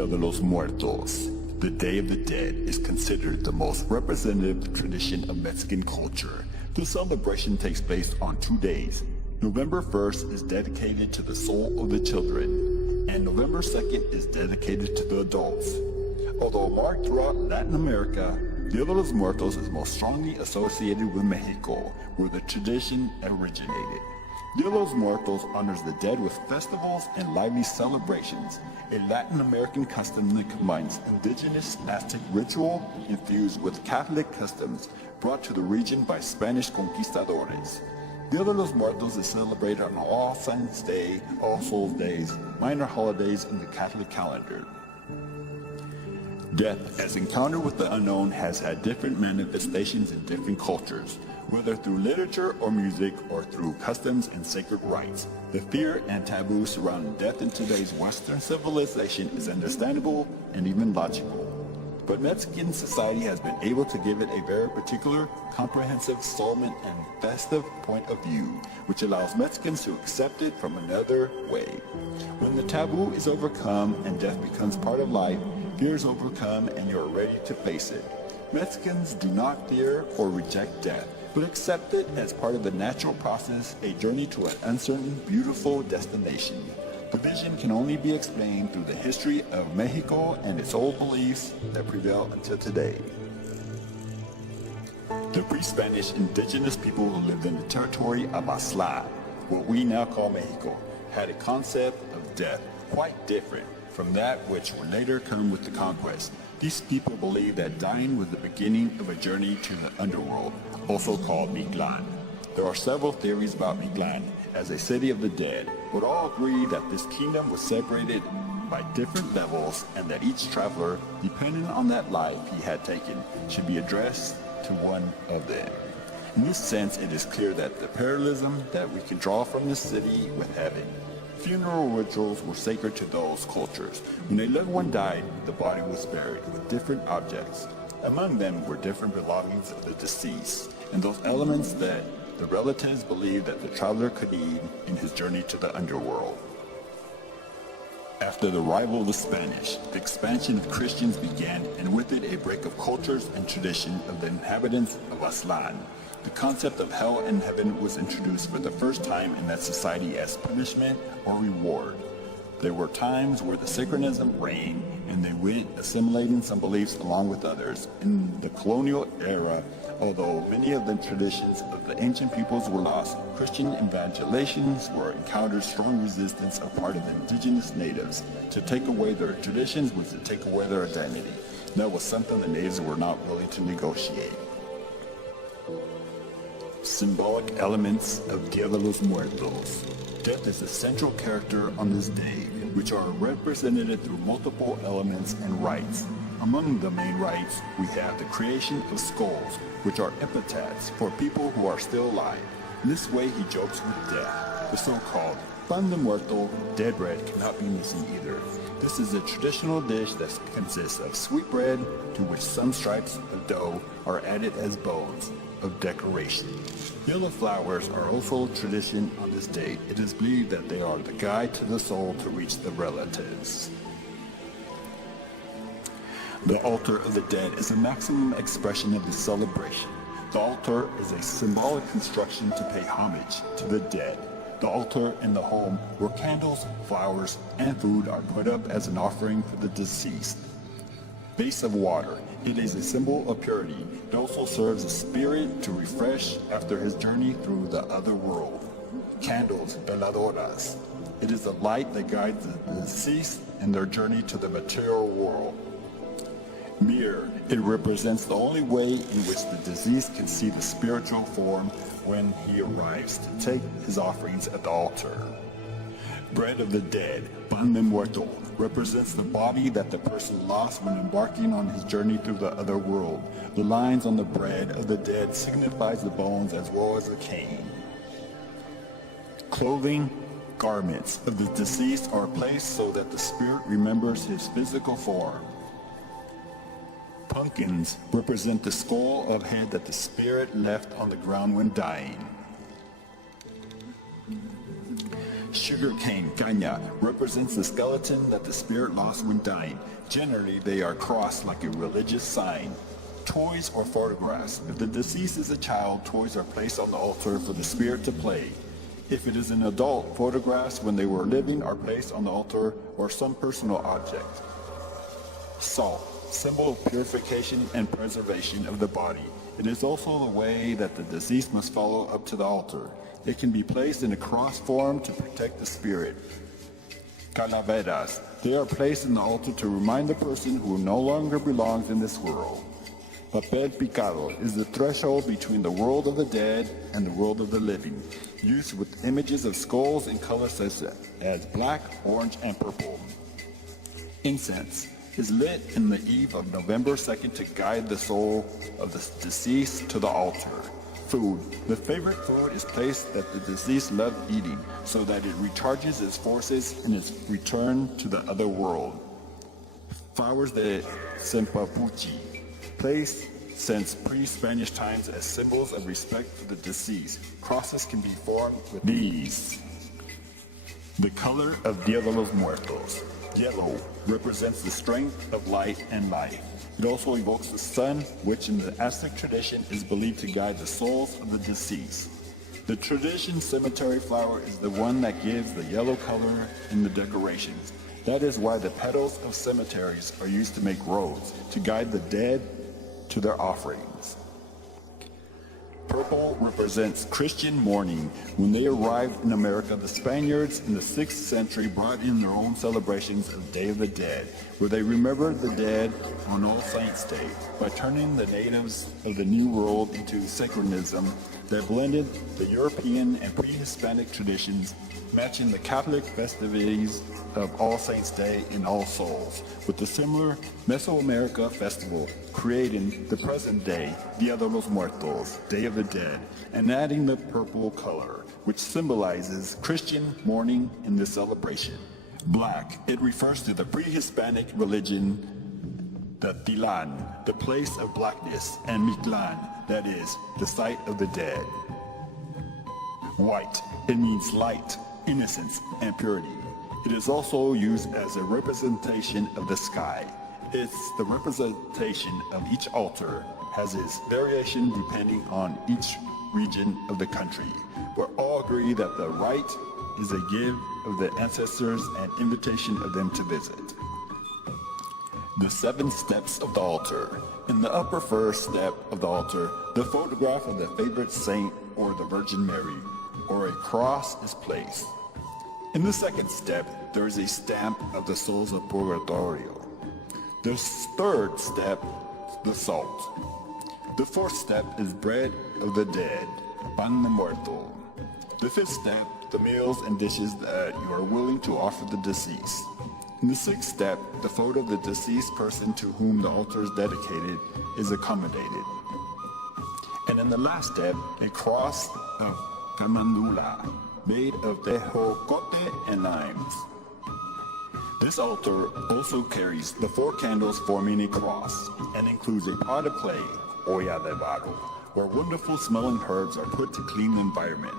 Dia de los Muertos, the Day of the Dead, is considered the most representative tradition of Mexican culture. The celebration takes place on 2 days. November 1st is dedicated to the soul of the children, and November 2nd is dedicated to the adults. Although marked throughout Latin America, Dia de los Muertos is most strongly associated with Mexico, where the tradition originated. Dia de los Muertos honors the dead with festivals and lively celebrations, a Latin American custom that combines indigenous Aztec ritual infused with Catholic customs brought to the region by Spanish conquistadores. Dia de los Muertos is celebrated on All Saints' Day, All Souls' Days, minor holidays in the Catholic calendar. Death, as encounter with the unknown, has had different manifestations in different cultures, whether through literature or music or through customs and sacred rites. The fear and taboo surrounding death in today's Western civilization is understandable and even logical. But Mexican society has been able to give it a very particular, comprehensive, solemn, and festive point of view, which allows Mexicans to accept it from another way. When the taboo is overcome and death becomes part of life, fear is overcome and you are ready to face it. Mexicans do not fear or reject death, but accept it as part of the natural process, a journey to an uncertain, beautiful destination. The vision can only be explained through the history of Mexico and its old beliefs that prevail until today. The pre-Spanish indigenous people who lived in the territory of Aztec, what we now call Mexico, had a concept of death quite different from that which would later come with the conquest. These people believed that dying was the beginning of a journey to the underworld, also called Mictlan. There are several theories about Mictlan as a city of the dead, but all agree that this kingdom was separated by different levels and that each traveler, depending on that life he had taken, should be addressed to one of them. In this sense, it is clear that the parallelism that we can draw from this city with heaven. Funeral rituals were sacred to those cultures. When a loved one died, the body was buried with different objects. Among them were different belongings of the deceased, and those elements that the relatives believed that the traveler could need in his journey to the underworld. After the arrival of the Spanish, the expansion of Christians began, and with it a break of cultures and tradition of the inhabitants of Aztlan. The concept of hell and heaven was introduced for the first time in that society as punishment or reward. There were times where the synchronism reigned, and they went assimilating some beliefs along with others. In the colonial era, although many of the traditions of the ancient peoples were lost, Christian evangelizations were encountered strong resistance on part of the indigenous natives. To take away their traditions was to take away their identity. That was something the natives were not willing to negotiate. Symbolic elements of Dia de los Muertos. Death is a central character on this day, which are represented through multiple elements and rites. Among the main rites, we have the creation of skulls, which are epitaphs for people who are still alive. In this way, he jokes with death. The so-called pan de muerto, dead bread, cannot be missing either. This is a traditional dish that consists of sweet bread, to which some stripes of dough are added as bones of decoration. Yellow flowers are also a tradition on this day. It is believed that they are the guide to the soul to reach the relatives. The altar of the dead is a maximum expression of the celebration. The altar is a symbolic construction to pay homage to the dead. The altar in the home where candles, flowers, and food are put up as an offering for the deceased. Vase of water. It is a symbol of purity. It also serves a spirit to refresh after his journey through the other world. Candles, veladoras. It is the light that guides the deceased in their journey to the material world. Mirror. It represents the only way in which the deceased can see the spiritual form when he arrives to take his offerings at the altar. Bread of the dead, pan de muerto, represents the body that the person lost when embarking on his journey through the other world. The lines on the bread of the dead signifies the bones as well as the cane. Clothing, garments of the deceased are placed so that the spirit remembers his physical form. Pumpkins represent the skull of head that the spirit left on the ground when dying. sugar cane, caña, represents the skeleton that the spirit lost when dying. Generally, they are crossed like a religious sign. Toys or photographs. If the deceased is a child, toys are placed on the altar for the spirit to play. If it is an adult, photographs when they were living are placed on the altar or some personal object. Salt, symbol of purification and preservation of the body. It is also the way that the deceased must follow up to the altar. It can be placed in a cross form to protect the spirit. Calaveras. They are placed in the altar to remind the person who no longer belongs in this world. Papel picado is the threshold between the world of the dead and the world of the living, used with images of skulls in colors such as black, orange, and purple. Incense is lit in the eve of November 2nd to guide the soul of the deceased to the altar. Food. The favorite food is placed that the deceased loved eating so that it recharges its forces in its return to the other world. Flowers de Sempapuchi, placed since pre-Spanish times as symbols of respect for the deceased. Crosses can be formed with these. The color of Dia de los Muertos. Yellow represents the strength of light and life. It also evokes the sun, which in the Aztec tradition is believed to guide the souls of the deceased. The tradition cemetery flower is the one that gives the yellow color in the decorations. That is why the petals of cemeteries are used to make roads, to guide the dead to their offerings. Purple represents Christian mourning. When they arrived in America, the Spaniards in the 6th century brought in their own celebrations of Day of the Dead, where they remembered the dead on All Saints' Day by turning the natives of the New World into synchronism that blended the European and pre-Hispanic traditions, matching the Catholic festivities of All Saints' Day and All Souls, with the similar Mesoamerica festival, creating the present day Dia de los Muertos, Day of the Dead, and adding the purple color, which symbolizes Christian mourning in this celebration. Black, it refers to the pre-Hispanic religion, the Tilan, the place of blackness, and Mictlan, that is, the site of the dead. White, it means light, innocence, and purity. It is also used as a representation of the sky. It's the representation of each altar has its variation depending on each region of the country, but all agree that the rite is a gift of the ancestors and invitation of them to visit. The 7 steps of the altar. In the upper first step of the altar, the photograph of the favorite saint or the Virgin Mary, or a cross is placed. In the second step, there is a stamp of the souls of Purgatorio. The third step, the salt. The fourth step is bread of the dead, pan de muerto. The fifth step, the meals and dishes that you are willing to offer the deceased. In the sixth step, the photo of the deceased person to whom the altar is dedicated is accommodated. And in the last step, a cross of camandula, made of tejocote and limes. This altar also carries the 4 candles forming a cross and includes a pot of clay, olla de barro, where wonderful smelling herbs are put to clean the environment.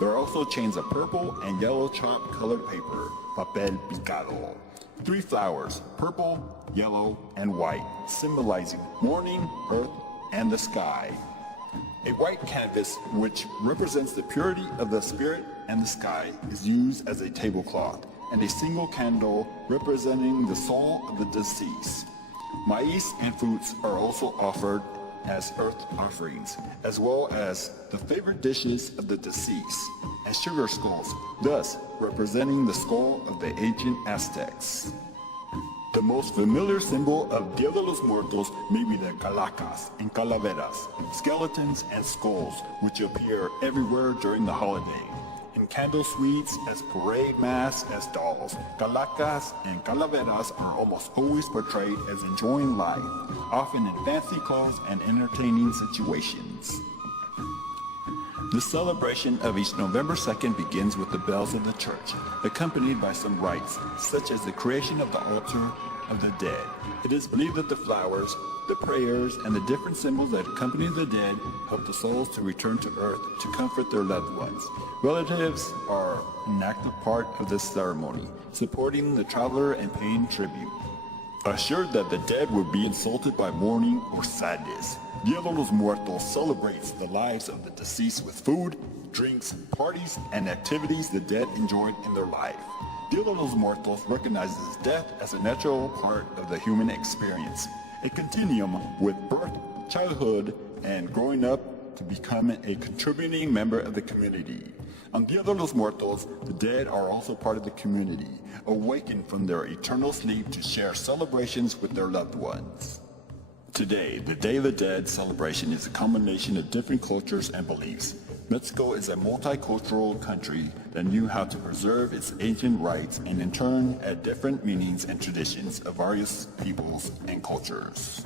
There are also chains of purple and yellow chopped colored paper, papel picado. 3 flowers, purple, yellow, and white, symbolizing morning, earth, and the sky. A white canvas, which represents the purity of the spirit and the sky, is used as a tablecloth, and a single candle representing the soul of the deceased. Maize and fruits are also offered as earth offerings, as well as the favorite dishes of the deceased, and sugar skulls, thus representing the skull of the ancient Aztecs. The most familiar symbol of Dia de los Muertos may be the calacas and calaveras, skeletons and skulls, which appear everywhere during the holiday. In candle suites, as parade masks, as dolls, calacas and calaveras are almost always portrayed as enjoying life, often in fancy clothes and entertaining situations. The celebration of each November 2nd begins with the bells of the church, accompanied by some rites, such as the creation of the altar, of the dead. It is believed that the flowers, the prayers, and the different symbols that accompany the dead help the souls to return to earth to comfort their loved ones. Relatives are an active part of this ceremony, supporting the traveler and paying tribute. Assured that the dead would be insulted by mourning or sadness, Dia de los Muertos celebrates the lives of the deceased with food, drinks, parties, and activities the dead enjoyed in their life. Dia de los Muertos recognizes death as a natural part of the human experience, a continuum with birth, childhood, and growing up to become a contributing member of the community. On Dia de los Muertos, the dead are also part of the community, awakened from their eternal sleep to share celebrations with their loved ones. Today, the Day of the Dead celebration is a combination of different cultures and beliefs. Mexico is a multicultural country that knew how to preserve its ancient rites and in turn add different meanings and traditions of various peoples and cultures.